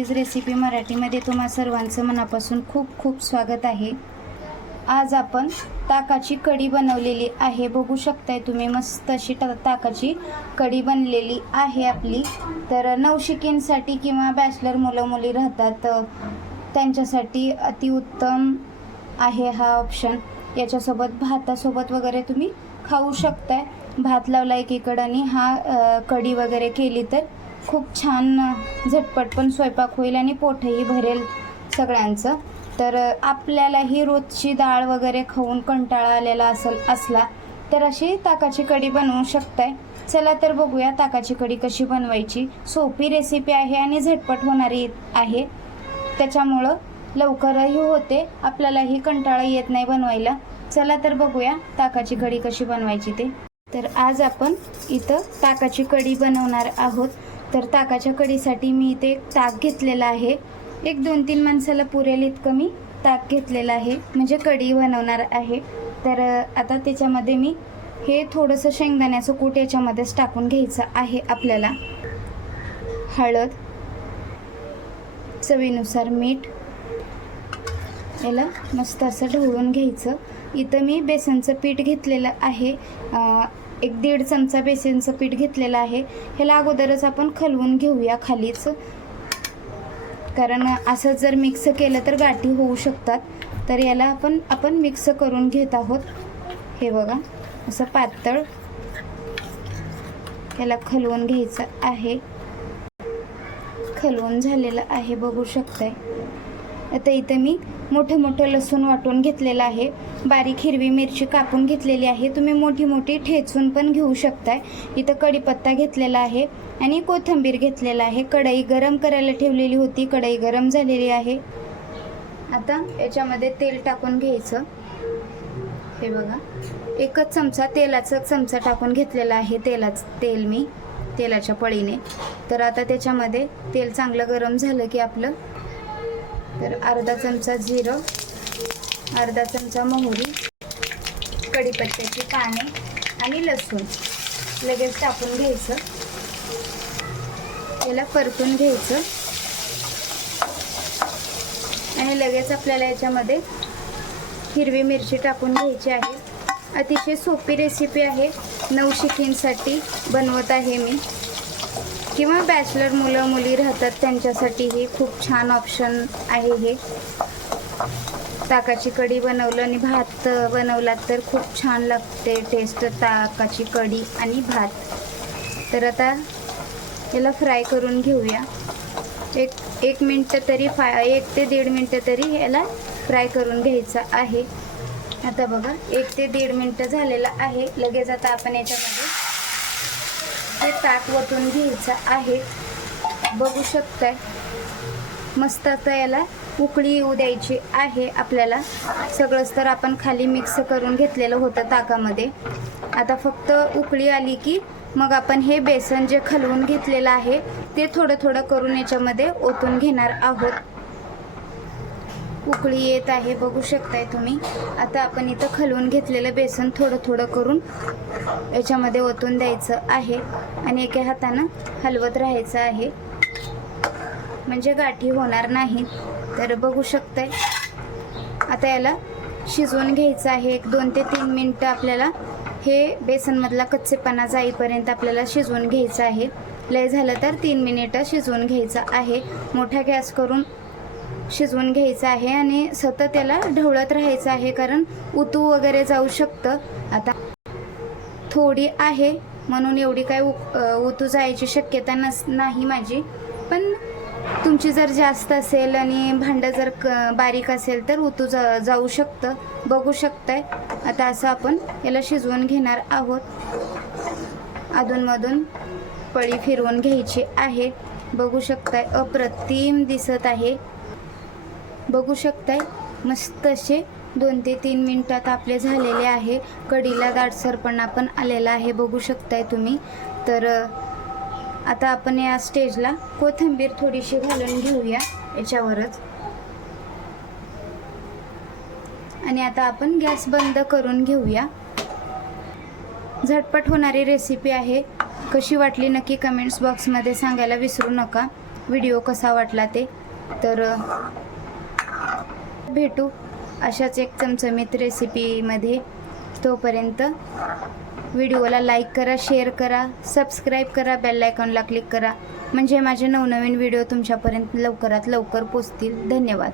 Swati's recipe मराठीमध्ये तुम्हा सर्वांचं मनापासून खूप खूप स्वागत आहे. आज आपण ताकाची कढी बनवलेली आहे. बघू शकताय तुम्ही मस्त अशी टा ताकाची कढी बनलेली आहे आपली. तर नवशिकींसाठी किंवा बॅचलर मुलं मुली राहतात त्यांच्यासाठी अतिउत्तम आहे हा ऑप्शन याच्यासोबत भातासोबत वगैरे तुम्ही खाऊ शकताय. भात लावला एकीकडं आणि हा कढी वगैरे केली तर खूप छान झटपट पण स्वयंपाक होईल आणि पोटही भरेल सगळ्यांचं. तर आपल्यालाही रोजची डाळ वगैरे खाऊन कंटाळा आलेला असेल असला तर अशी ताकाची कढी बनवू शकताय. चला तर बघूया ताकाची कढी कशी बनवायची. सोपी रेसिपी आहे आणि झटपट होणारी आहे. त्याच्यामुळं लवकरही होते आपल्यालाही कंटाळा येत नाही बनवायला. चला तर बघूया ताकाची कढी कशी बनवायची ते. तर आज आपण इथं ताकाची कढी बनवणार आहोत. तर ताकाच्या कढीसाठी मी इथे एक ताक घेतलेला आहे. एक दोन तीन माणसाला पुरेल इतकं मी ताक घेतलेलं आहे. म्हणजे कढी बनवणार आहे. तर आता त्याच्यामध्ये मी हे थोडंसं शेंगदाण्याचं कूट याच्यामध्येच टाकून घ्यायचं आहे आपल्याला. हळद चवीनुसार मीठ याला मस्त असं ढवळून घ्यायचं. इथं मी बेसनचं पीठ घेतलेलं आहे. एक दीड चमचा बेसनचं पीठ घेतलेलं आहे. ह्याला अगोदरच आपण खलवून घेऊया खालीच. कारण असं जर मिक्स केलं तर गाठी होऊ शकतात. तर याला आपण आपण मिक्स करून घेत आहोत. हे बघा असं पातळ याला खलवून घ्यायचं आहे. खलवून झालेलं आहे बघू शकताय. आता इथं मी मोठं मोठं लसूण वाटून घेतलेलं आहे. बारीक हिरवी मिरची कापून घेतलेली आहे. तुम्ही मोठी मोठी ठेचून पण घेऊ शकताय. इथं कढीपत्ता घेतलेला आहे आणि कोथिंबीर घेतलेला आहे. कढई गरम करायला ठेवलेली होती. कढई गरम झालेली आहे. आता याच्यामध्ये तेल टाकून घ्यायचं. हे बघा. एकच चमचा तेलाचा चमचा टाकून घेतलेला आहे तेलाचं तेल मी तेलाच्या पळीने. तर आता त्याच्यामध्ये तेल चांगलं गरम झालं की आपलं तर अर्धा चमचा जिरं अर्धा चमचा मोहरी कढीपत्त्याची पाने आणि लसूण. लगेच टाकून घ्यायचं. याला परतून घ्यायचं. आणि लगेच आपल्याला याच्यामध्ये हिरवी मिरची टाकून घ्यायची आहे. अतिशय सोपी रेसिपी आहे. नवशिकींसाठी बनवत आहे मी. किंवा बॅचलर मुलं मुली राहतात त्यांच्यासाठीही खूप छान ऑप्शन आहे हे. ताकाची कढी बनवलं आणि भात बनवला तर खूप छान लागते टेस्ट ताकाची कढी आणि भात. तर आता याला फ्राय करून घेऊया. एक एक मिनटं तरी फाय एक ते दीड मिनटं तरी याला फ्राय करून घ्यायचं आहे. आता बघा एक ते दीड मिनटं झालेलं आहे. लगेच आता आपण याच्यामध्ये हे ताक वतून घ्यायचं आहे. बघू शकताय. मस्त आता याला उकळी येऊ द्यायची आहे आपल्याला. सगळंच तर आपण खाली मिक्स करून घेतलेलं होतं ताकामध्ये. आता फक्त उकळी आली की मग आपण हे बेसन जे खलवून घेतलेलं आहे ते थोडं थोडं करून याच्यामध्ये ओतून घेणार आहोत. उकळी येत आहे बघू शकताय तुम्ही. आता आपण इथं खलवून घेतलेलं बेसन थोडं थोडं करून याच्यामध्ये ओतून द्यायचं आहे. आणि एका हातानं हलवत राहायचं आहे. म्हणजे गाठी होणार नाही. तर बघू शकताय. आता याला शिजवून घ्यायचं आहे. एक दोन ते तीन मिनटं आपल्याला हे बेसनमधला कच्चेपणा जाईपर्यंत आपल्याला शिजवून घ्यायचं आहे. लय झालं तर तीन मिनिटं शिजवून घ्यायचं आहे. मोठा गॅस करून शिजवून घ्यायचं आहे आणि सतत याला ढवळत राहायचं आहे कारण उतू वगैरे जाऊ शकतं. आता थोडी आहे म्हणून एवढी काय उ- उतू जायची शक्यता नस नाही माझी. पण तुमची जर जास्त असेल आणि भांडं जर क बारीक असेल तर उतू जा जाऊ शकतं. बघू शकतंय. आता असं आपण याला शिजवून घेणार आहोत. अधूनमधून पळी फिरवून घ्यायची आहे. बघू शकताय अप्रतिम दिसत आहे. बघू शकताय. मस्त असे दोन ते तीन मिनटात आपले झालेले आहे. कढीला दाटसरपणा पण आलेला आहे बघू शकताय तुम्ही. तर आता आपण या स्टेजला कोथिंबीर थोडीशी घालून घेऊया याच्यावरच. आणि आता आपण गॅस बंद करून घेऊया. झटपट होणारी रेसिपी आहे. कशी वाटली नक्की कमेंट्स बॉक्समध्ये सांगायला विसरू नका. व्हिडिओ कसा वाटला ते. तर भेटू अशाच एक चमचमीत रेसिपीमध्ये तोपर्यंत व्हिडिओला लाईक करा शेअर करा सबस्क्राईब करा बेल आयकॉनला क्लिक करा. म्हणजे माझे नवनवीन व्हिडिओ तुमच्यापर्यंत लवकरात लवकर पोचतील. धन्यवाद.